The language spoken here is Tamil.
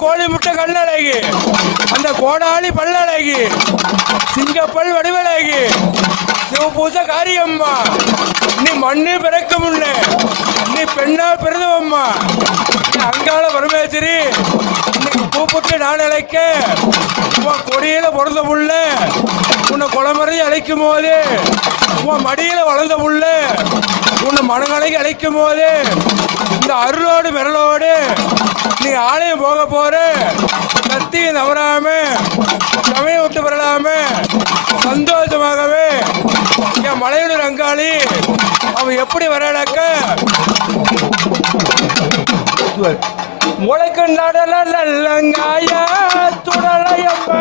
கோழி முட்டை கண்ணழகி. அந்த கோடாளி பல்லழகி. சிங்கப்பல் வடிவழகி. சிவபூச காரியம்மா. நீ மண்ணு பிறக்க முன்னே. நீ பெண்ணா பிறந்தவம்மா. நீ அங்காள பரமேஸ்வரி. இன்னைக்கு கூப்பிட்டு நான் அழைக்க உன் கொடியில பிறந்த புள்ள உன்னை குளமறையை அழைக்கும் போது. உன் மடியில வளர்ந்த புள்ள உன்னை மனங்கலைக்கு அழைக்கும் போது. இந்த அருளோடு மிரளோடு நீ ஆலயம் போக போற. சத்தியம் தவறாம சமயம் விட்டு பெறலாம சந்தோஷமாகவே என் மலையோட ரங்காளி அவன் எப்படி வரானாக்க? முளைக்கு நடல நல்லங்காய துடலையம்மா